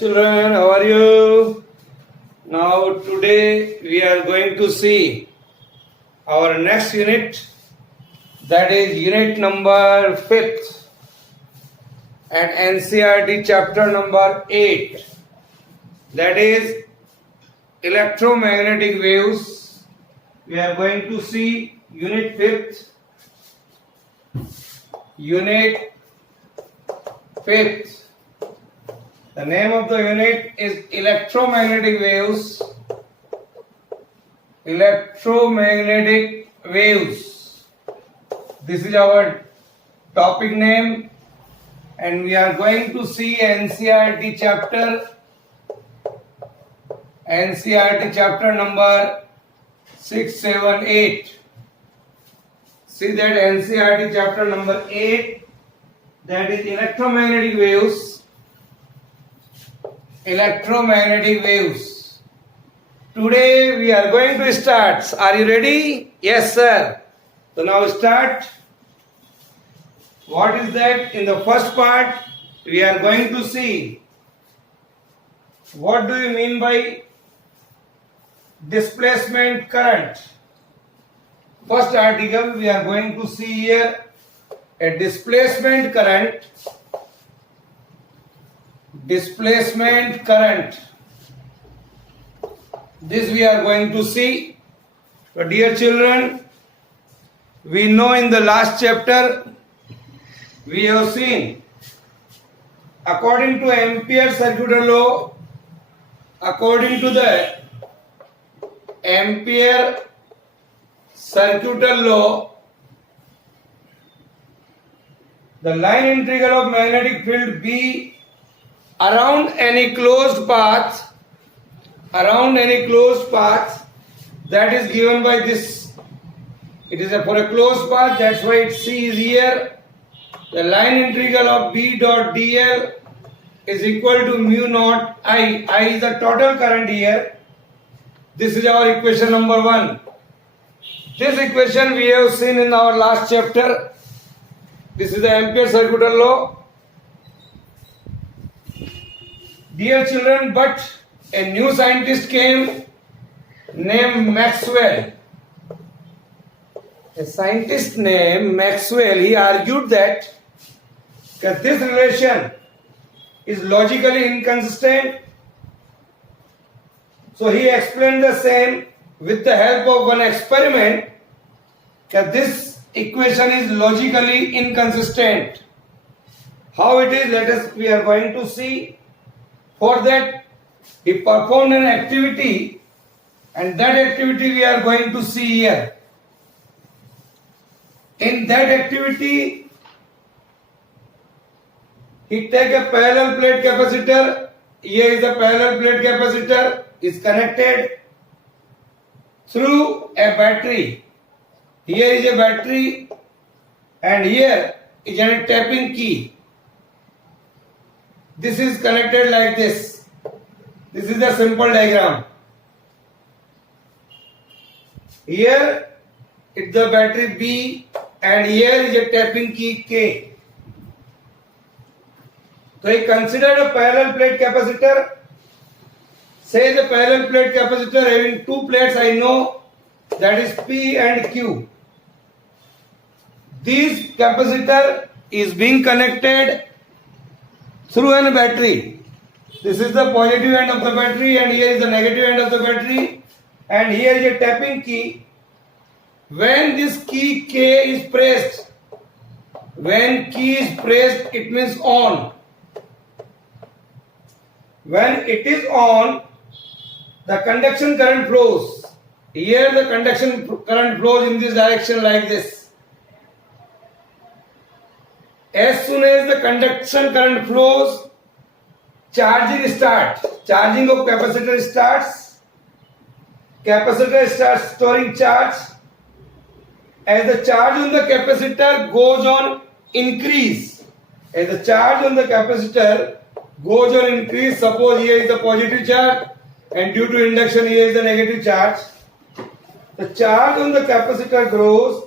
Children, how are you? Now today we are going to see our next unit, that is unit number 5th and NCERT chapter number 8, that is electromagnetic waves. We are going to see unit 5th. Unit 5th. The name of the unit is electromagnetic waves. Electromagnetic waves. This is our topic name, and we are going to see NCERT chapter number 6, 7, 8. See that NCERT chapter number 8, that is electromagnetic waves. Electromagnetic waves. Today we are going to start. Are you ready? Yes, sir. So now start. What is that? In the first part, we are going to see what do you mean by displacement current. First article we are going to see here a displacement current. Displacement current. This we are going to see. So dear children, we know in the last chapter we have seen, according to Ampere circular law, according to the Ampere circular law, the line integral of magnetic field B around any closed path, that is given by this. It is for a closed path, that's why C is here. The line integral of B dot dl is equal to mu naught I. I is the total current here. This is our equation number 1. This equation we have seen in our last chapter. This is the Ampere circular law. Dear children, but a new scientist came named Maxwell. A scientist named Maxwell, he argued that this relation is logically inconsistent. So he explained the same with the help of one experiment that this equation is logically inconsistent. How it is, we are going to see. For that, he performed an activity, and that activity we are going to see here. In that activity, he take a parallel plate capacitor. Here is the parallel plate capacitor is connected through a battery. Here is a battery, and here is a tapping key. This is connected like this. This is the simple diagram. Here it's the battery B, and here is a tapping key K. So he considered a parallel plate capacitor. Say the parallel plate capacitor having two plates, I know, that is P and Q. This capacitor is being connected through a battery. This is the positive end of the battery, and here is the negative end of the battery, and here is a tapping key. When this key K is pressed, when key is pressed, it means on. When it is on, the conduction current flows. Here the conduction current flows in this direction like this. As soon as the conduction current flows, charging starts. Charging of capacitor starts. Capacitor starts storing charge. As the charge on the capacitor goes on increase, as the charge on the capacitor goes on increase, suppose here is the positive charge, and due to induction here is the negative charge. The charge on the capacitor grows,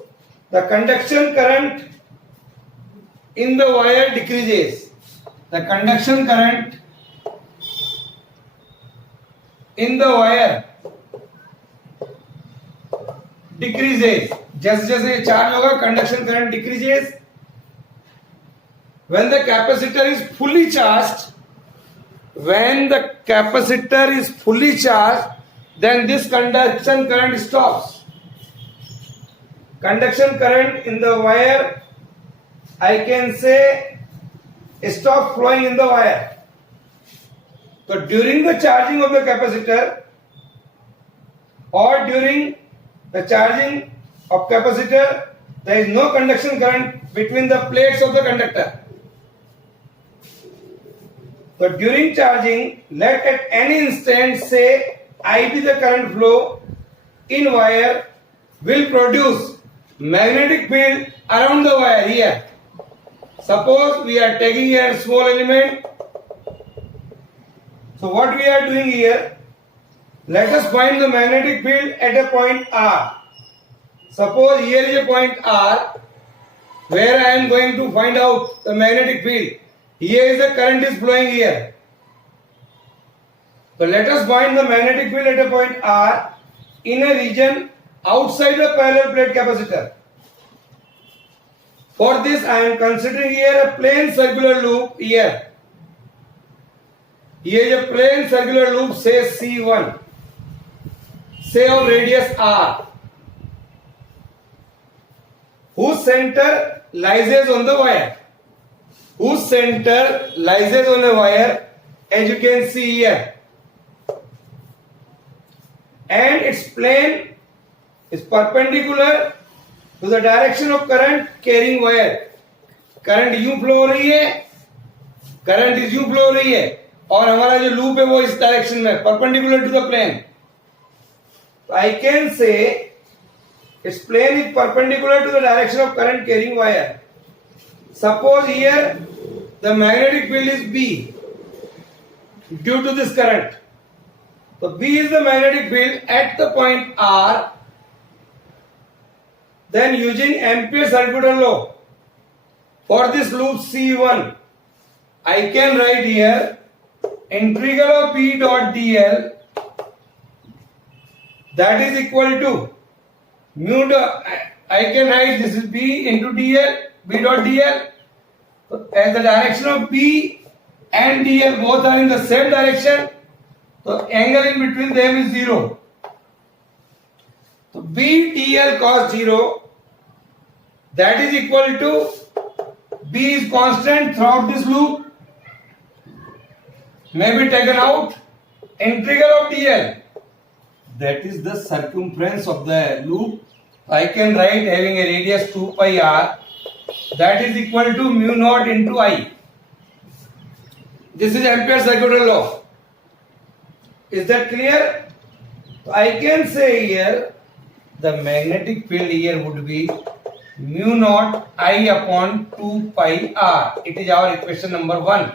the conduction current in the wire decreases. The conduction current in the wire decreases. जैसे जैसे ये charge होगा conduction current decreases. When the capacitor is fully charged, then this conduction current stops. Conduction current in the wire, I can say, stop flowing in the wire. So during the charging of the capacitor or during the charging of capacitor, there is no conduction current between the plates of the conductor. So during charging, let at any instant say IB the current flow in wire will produce magnetic field around the wire here. Suppose we are taking a small element. So what we are doing here, let us find the magnetic field at a point R. Suppose here is a point R where I am going to find out the magnetic field. Here is the current is flowing here. So let us find the magnetic field at a point R in a region outside the parallel plate capacitor. For this I am considering here a plain circular loop here. Here is a plain circular loop, say C1, say of radius R, whose center lies on the wire. Whose center lies on the wire, as you can see here. And its plane is perpendicular to the direction of current carrying wire. Current यूं flow हो रही है, current is यूं flow हो रही है, और हमारा जो लूप है वो इस डायरेक्शन में perpendicular to the plane. I can say its plane is perpendicular to the direction of current carrying wire. Suppose here the magnetic field is B due to this current. So B is the magnetic field at the point R. Then using Ampere circular law for this loop C1, I can write here integral of B dot dl, that is equal to mu dot, I can write this is B into dl, B dot dl. So as the direction of B and dl both are in the same direction, so angle in between them is 0. So B dl cos 0, that is equal to B is constant throughout this loop, may be taken out, integral of dl, that is the circumference of the loop. I can write having a radius 2 pi r, that is equal to mu naught into I. This is Ampere circular law. Is that clear? So I can say here the magnetic field here would be mu naught I upon 2 pi r. It is our equation number 1.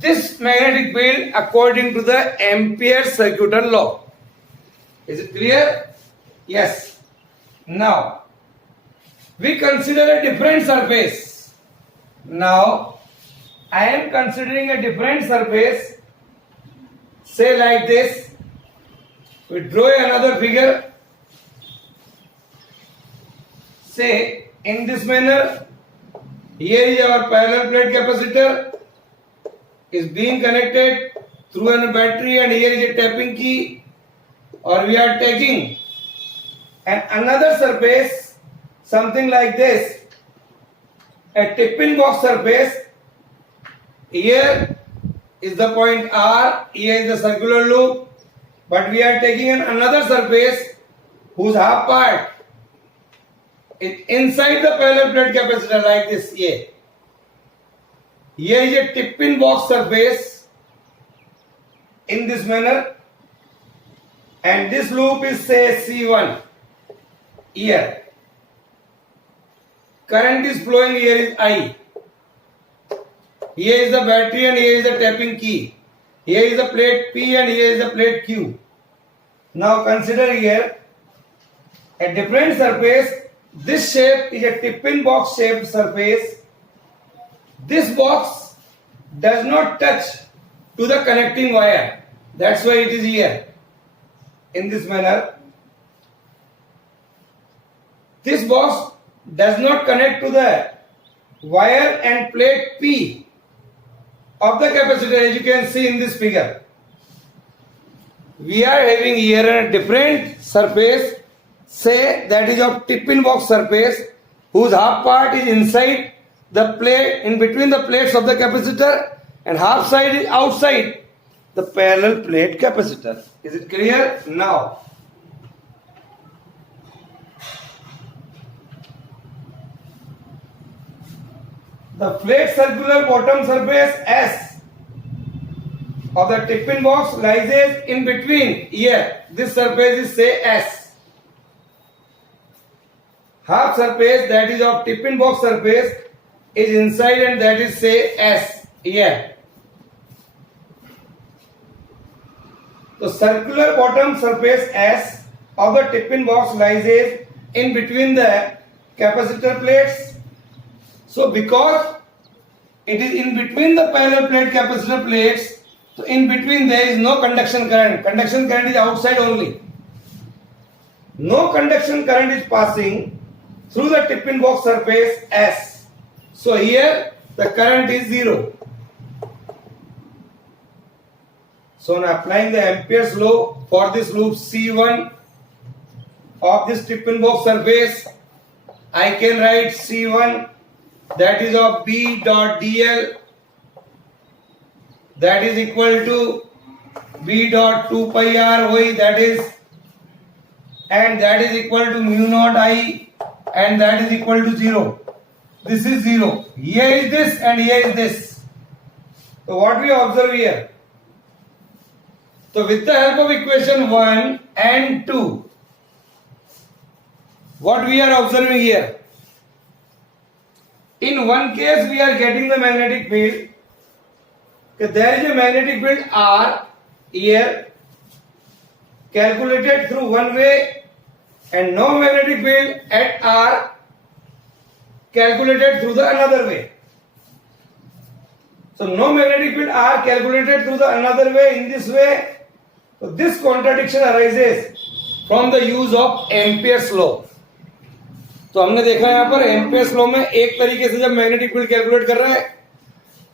This magnetic field according to the Ampere circular law. Is it clear? Yes. Now we consider a different surface. Now I am considering a different surface, say like this. We draw another figure, say in this manner. Here is our parallel plate capacitor is being connected through a battery, and here is a tapping key, or we are taking and another surface something like this, a tip-in box surface. Here is the point R, here is the circular loop, but we are taking another surface whose half part is inside the parallel plate capacitor like this. Here is a tip-in box surface in this manner, and this loop is say C1. Here current is flowing, here is I, here is the battery, and here is the tapping key, here is the plate P, and here is the plate Q. Now consider here a different surface. This shape is a tip-in box shaped surface. This box does not touch to the connecting wire, that's why it is here. in this manner. This box does not connect to the wire and plate P of the capacitor, as you can see in this figure. We are having here a different surface, say that is of tip-in box surface, whose half part is inside the plate, in between the plates of the capacitor, and half side is outside the parallel plate capacitor. Is it clear now? The flat circular bottom surface S of the tip-in box lies in between. Here, this surface is say S. Half surface that is of tip-in box surface is inside, and that is say S here. So circular bottom surface S of the tip-in box lies in between the capacitor plates. So because it is in between the parallel plate capacitor plates, so in between there is no conduction current. Conduction current is outside only. No conduction current is passing through the tip-in box surface S. So here the current is 0. So now applying the Ampere's law for this loop C1 of this tip-in box surface, I can write C1 that is of B dot dl, that is equal to B dot 2 pi r y, that is, and that is equal to mu naught I, and that is equal to 0. This is 0. Here is this and here is this. So what we observe here? So with the help of equation 1 and 2, what we are observing here? In one case we are getting the magnetic field. Okay, there is a magnetic field R here calculated through one way, and no magnetic field at R calculated through the another way. So no magnetic field R calculated through the another way in this way. So this contradiction arises from the use of Ampere's law. तो हमने देखा यहाँ पर Ampere's law में एक तरीके से जब मैग्नेटिक फील्ड कैलकुलेट कर रहा है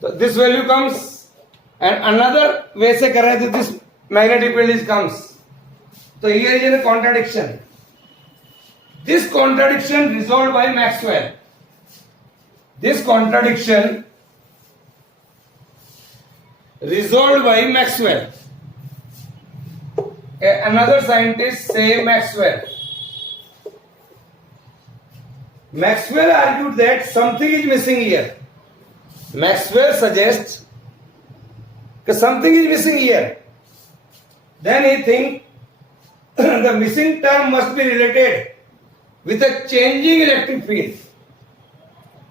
तो this value comes, and another way से कर रहे हैं तो this magnetic field is comes. तो here is a contradiction. This contradiction resolved by Maxwell. This contradiction resolved by Maxwell. Another scientist say Maxwell. Maxwell argued that something is missing here. Maxwell suggests that something is missing here. Then he thinks the missing term must be related with a changing electric field.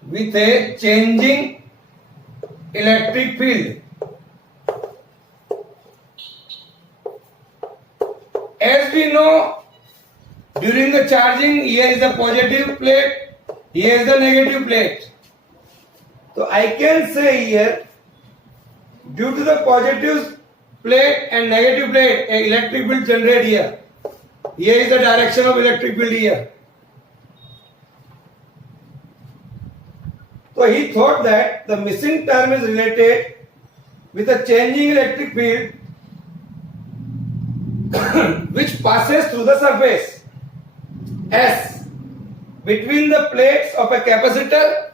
With a changing electric field. As we know, during the charging, here is the positive plate, here is the negative plate. So I can say here, due to the positive plate and negative plate, an electric field generated here. Here is the direction of electric field here. So he thought that the missing term is related with a changing electric field which passes through the surface S between the plates of a capacitor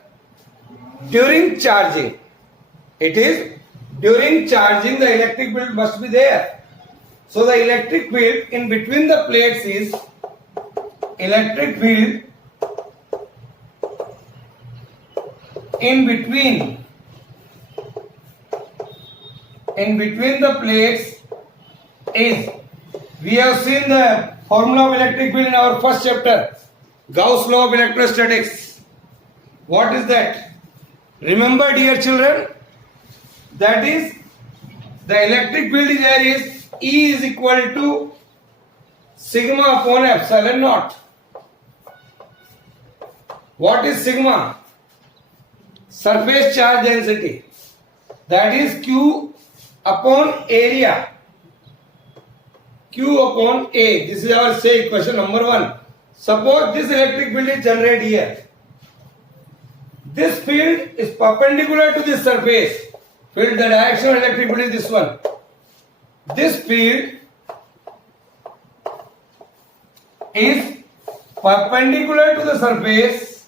during charging. It is during charging the electric field must be there. So the electric field in between the plates is electric field in between the plates is, we have seen the formula of electric field in our first chapter, Gauss law of electrostatics. What is that? Remember, dear children, that is the electric field here is E is equal to sigma upon epsilon naught. What is sigma? Surface charge density. That is Q upon area. Q upon A. This is our say question number 1. Suppose this electric field is generated here. This field is perpendicular to this surface. Field, the direction of electric field is this one. This field is perpendicular to the surface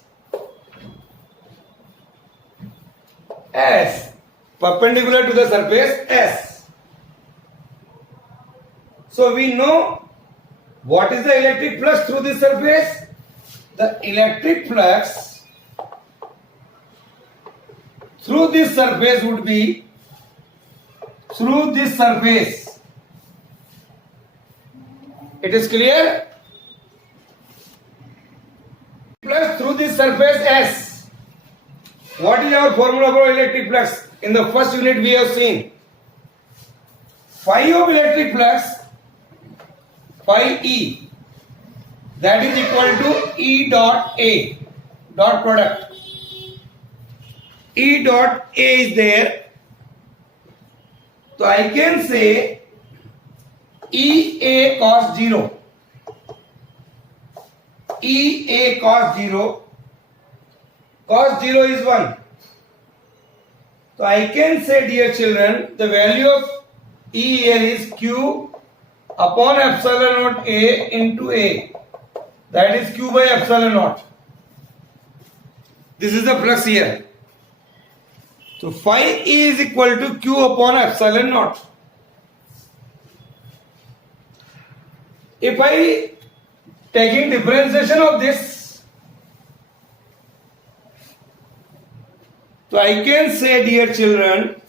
S. Perpendicular to the surface S. So we know what is the electric flux through this surface. The electric flux through this surface would be through this surface. It is clear? Flux through this surface S. What is our formula for electric flux? In the first unit we have seen phi of electric flux, phi E, that is equal to E dot A, dot product. E dot A is there. So I can say EA cos 0. EA cos 0. Cos 0 is 1. So I can say, dear children, the value of E here is Q upon epsilon naught A into A. That is Q by epsilon naught. This is the flux here. So phi E is equal to Q upon epsilon naught. If I taking differentiation of this, so I can say, dear children,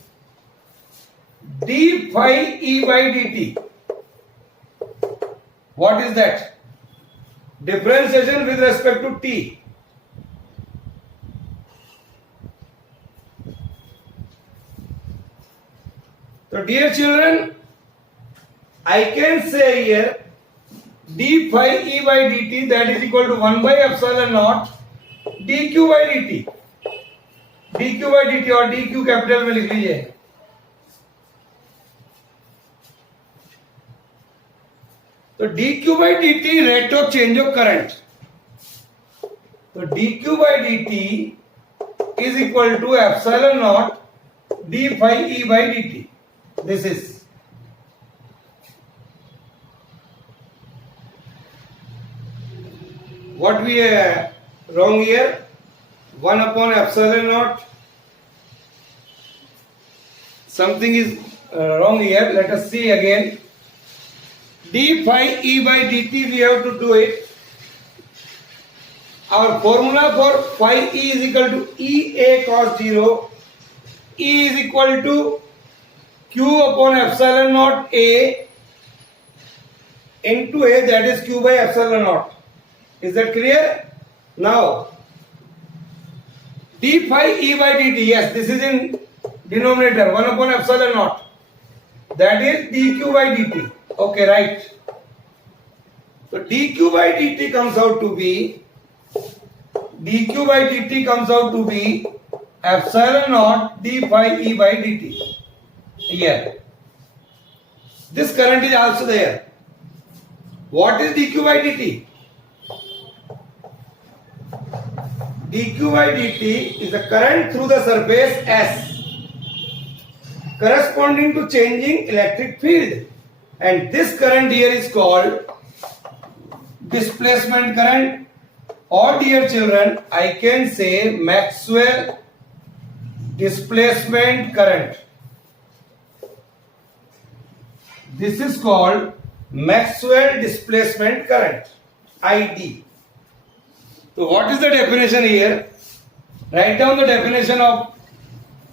d phi E by dt. What is that? Differentiation with respect to t. So dear children, I can say here d phi E by dt, that is equal to 1 by epsilon naught dq by dt. dq by dt और dq capital में लिख लीजिए. तो dq by dt rate of change of current. So dq by dt is equal to epsilon naught d phi E by dt. This is what we are wrong here. 1 upon epsilon naught. Something is wrong here. Let us see again. D phi E by dt, we have to do it. Our formula for phi E is equal to EA cos 0. E is equal to Q upon epsilon naught A into A, that is Q by epsilon naught. Is that clear? Now, d phi E by dt, yes, this is in denominator, 1 upon epsilon naught. That is dq by dt. Okay, right. So dq by dt comes out to be epsilon naught d phi E by dt. Here. This current is also there. What is dq by dt? dq by dt is the current through the surface S corresponding to changing electric field, and this current here is called displacement current, or dear children, I can say Maxwell displacement current. This is called Maxwell displacement current, ID. So what is the definition here? Write down the definition of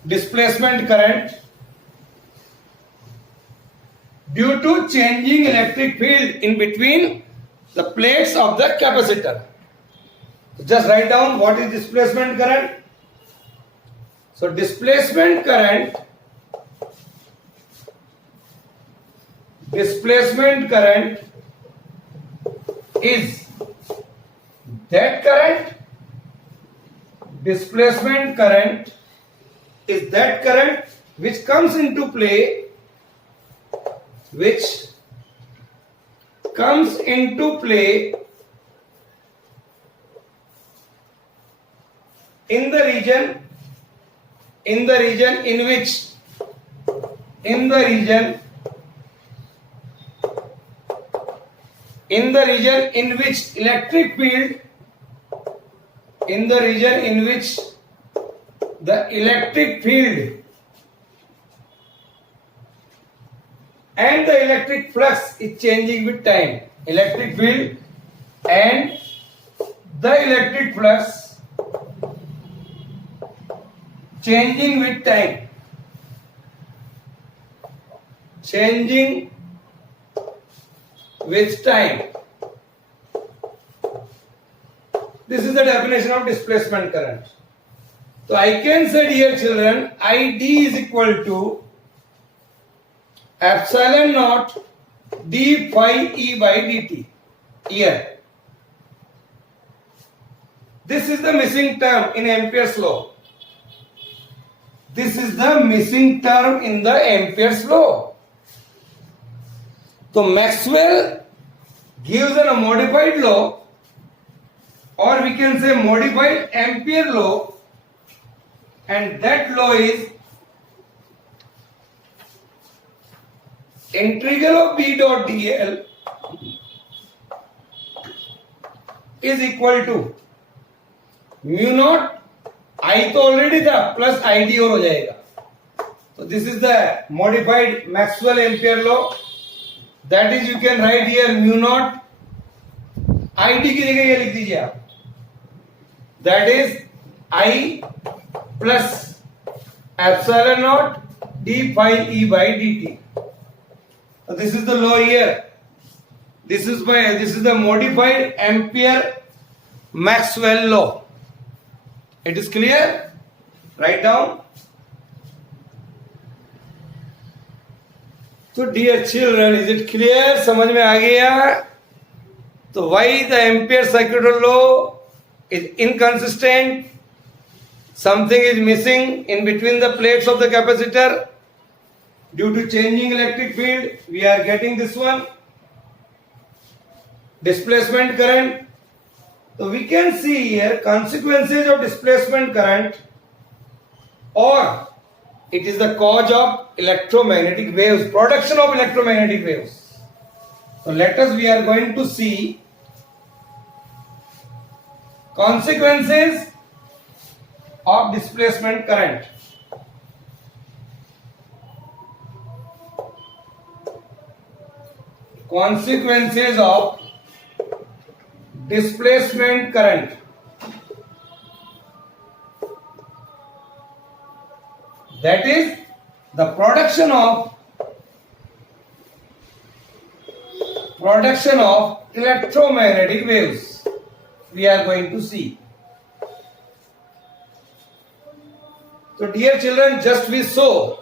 displacement current. Due to changing electric field in between the plates of the capacitor. Just write down what is displacement current. So displacement current is that current. Displacement current is that current which comes into play comes into play in the region in which electric field the electric field and the electric flux is changing with time. Electric field and the electric flux changing with time. Changing with time. This is the definition of displacement current. So I can say, dear children, ID is equal to epsilon naught d phi E by dt. Here. This is the missing term in Ampere's law. This is the missing term in the Ampere's law. So Maxwell gives a modified law, or we can say modified Ampere law, and that law is integral of B dot dl is equal to mu naught, I तो already था, plus ID और हो जाएगा. So this is the modified Maxwell Ampere law. That is, you can write here mu naught, ID की जगह ये लिख दीजिए आप. That is I plus epsilon naught d phi E by dt. So this is the law here. This is the modified Ampere Maxwell law. It is clear? Write down. So dear children, is it clear? समझ में आ गया? So why the Ampere circular law is inconsistent? Something is missing in between the plates of the capacitor. Due to changing electric field, we are getting this one. Displacement current. So we can see here consequences of displacement current, or it is the cause of electromagnetic waves, production of electromagnetic waves. So we are going to see consequences of displacement current. Consequences of displacement current. That is the production of electromagnetic waves. We are going to see. So dear children, just we saw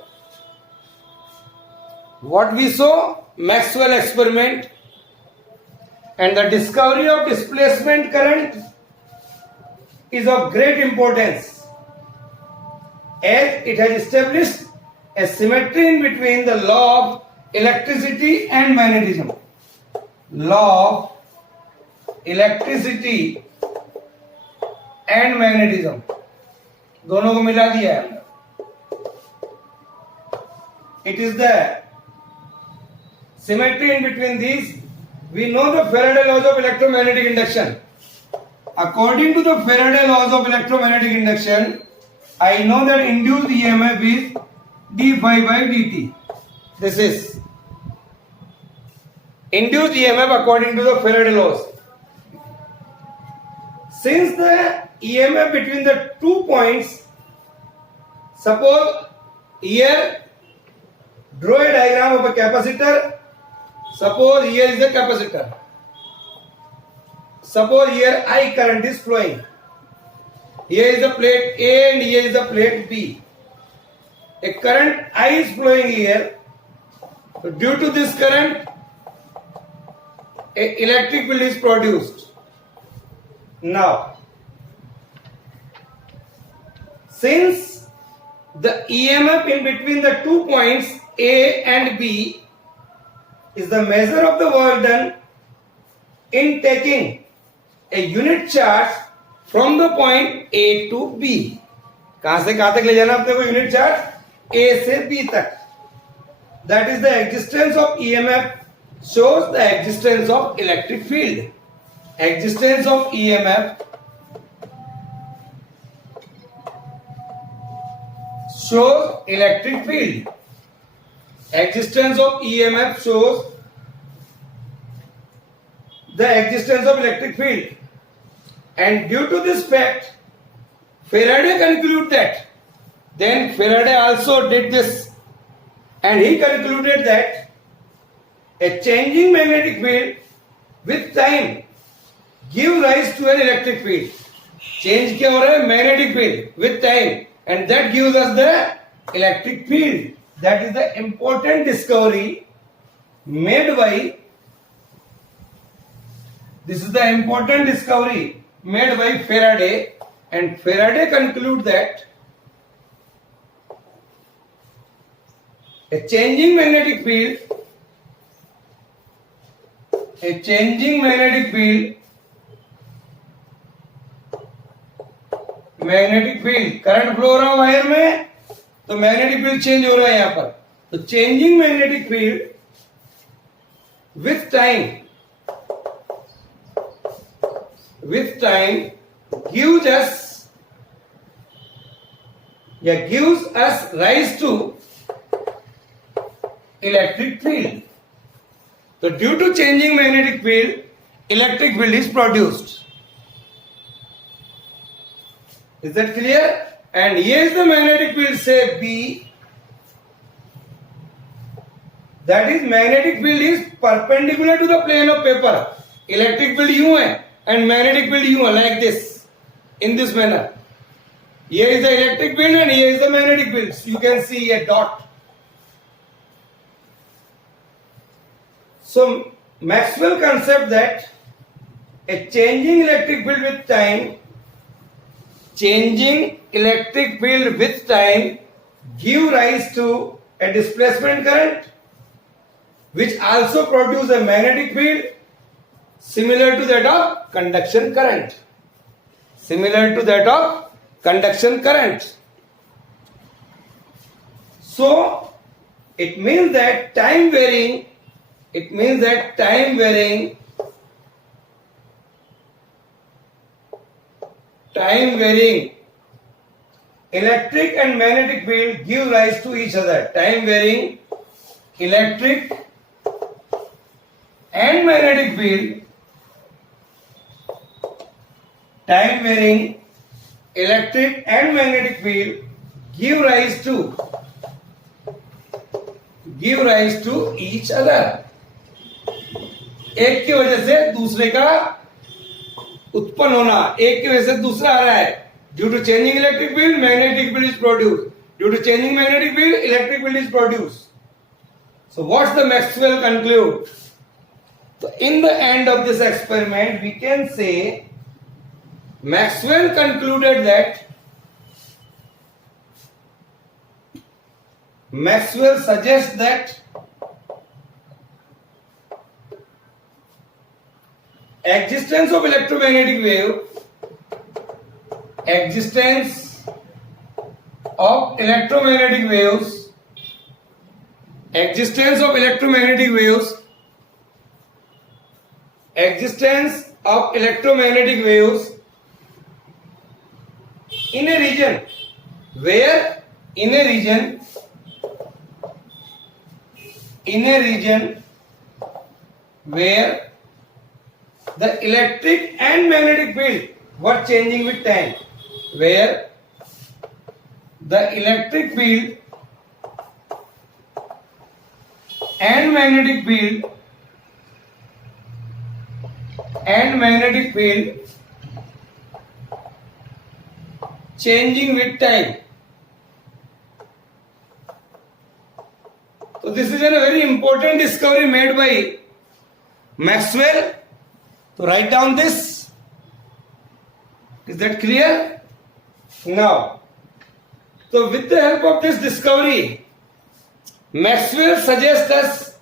what we saw, Maxwell experiment, and the discovery of displacement current is of great importance, as it has established a symmetry in between the law of electricity and magnetism. Law of electricity and magnetism, दोनों को मिला दिया है. It is the symmetry in between these. We know the Faraday laws of electromagnetic induction. According to the Faraday laws of electromagnetic induction, I know that induced EMF is d phi by dt. This is induced EMF according to the Faraday laws. Since the EMF between the 2 points, suppose here draw a diagram of a capacitor. Suppose here is the capacitor. Suppose here I current is flowing. Here is the plate A and here is the plate B. A current I is flowing here. So due to this current, an electric field is produced. Now, since the EMF in between the 2 points A and B is the measure of the work done in taking a unit charge from the point A to B. कहां से कहां तक ले जाना अपने को unit charge A से B तक. That is the existence of EMF shows the existence of electric field. Existence of EMF shows electric field. Existence of EMF shows the existence of electric field. And due to this fact, Faraday concluded that. Then Faraday also did this, and he concluded that a changing magnetic field with time give rise to an electric field. Change क्या हो रहा है? Magnetic field with time, and that gives us the electric field. That is the important discovery made by. This is the important discovery made by Faraday, and Faraday conclude that a changing magnetic field current flow हो रहा है wire में, तो magnetic field change हो रहा है यहां पर. तो changing magnetic field with time gives us rise to electric field. So due to changing magnetic field, electric field is produced. Is that clear? And here is the magnetic field, say B. That is, magnetic field is perpendicular to the plane of paper. Electric field यूं है and magnetic field यूं है, like this, in this manner. Here is the electric field and here is the magnetic field. So you can see a dot. So Maxwell concept that a changing electric field with time give rise to a displacement current, which also produce a magnetic field similar to that of conduction current. So it means that time varying electric and magnetic field give rise to each other. Time varying electric and magnetic field give rise to each other. एक की वजह से दूसरे का उत्पन्न होना, एक की वजह से दूसरा आ रहा है. Due to changing electric field, magnetic field is produced. Due to changing magnetic field, electric field is produced. So what's the Maxwell conclude? So in the end of this experiment, we can say Maxwell concluded that Maxwell suggests that existence of electromagnetic waves in a region where the electric and magnetic field were changing with time, where the electric field and magnetic field changing with time. So this is a very important discovery made by Maxwell. So write down this. Is that clear? Now, so with the help of this discovery, Maxwell suggests us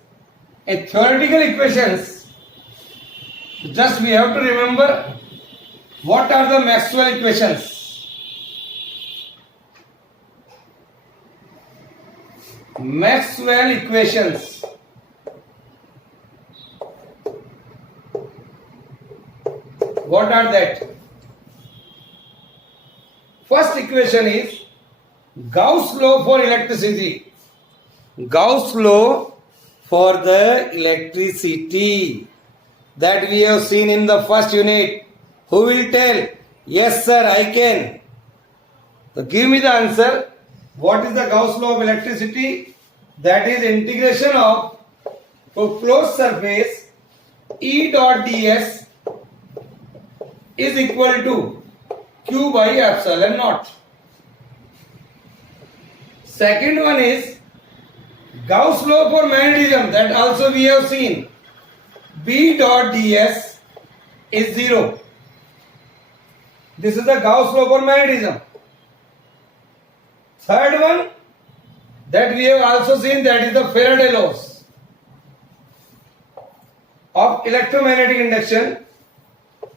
a theoretical equations Just we have to remember what are the Maxwell equations. Maxwell equations. What are that? First equation is Gauss law for electricity. Gauss law for the electricity that we have seen in the first unit. Who will tell? Yes sir, I can. So give me the answer. What is the Gauss law of electricity? That is integration of for closed surface E dot ds is equal to Q by epsilon naught. Second one is Gauss law for magnetism, that also we have seen. B dot ds is 0. This is the Gauss law for magnetism. Third one that we have also seen, that is the Faraday laws of electromagnetic induction,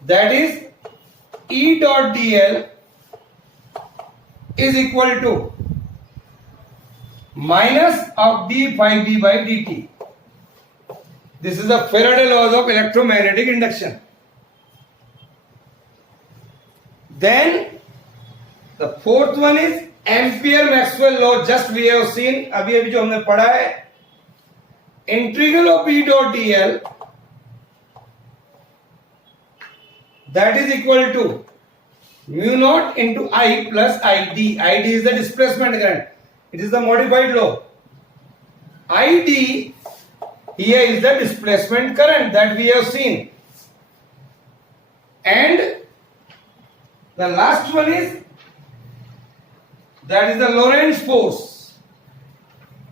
that is E dot dl is equal to minus of d phi d by dt. This is the Faraday laws of electromagnetic induction. Then the fourth one is Ampere Maxwell law. Just we have seen, अभी जो हमने पढ़ा है, integral of E dot dl that is equal to mu naught into I plus id. Id is the displacement current. It is the modified law. Id here is the displacement current that we have seen. And the last one is, that is the Lorentz force.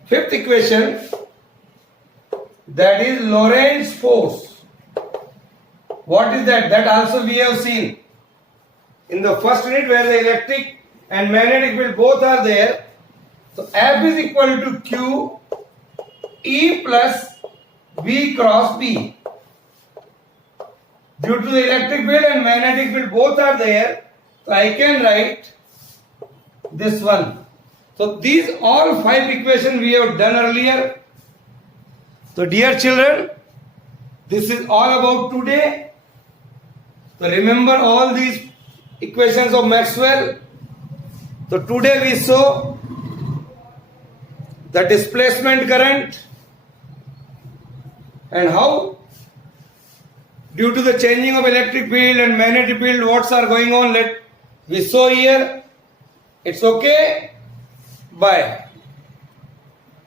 Fifth equation, that is Lorentz force. What is that? That also we have seen in the first unit, where the electric and magnetic field both are there. So F is equal to Q E plus V cross B. Due to the electric field and magnetic field both are there, so I can write this one. So these all 5 equations we have done earlier. So dear children, this is all about today. So remember all these equations of Maxwell. So today we saw the displacement current and how due to the changing of electric field and magnetic field what are going on. We saw here. It's okay. Bye.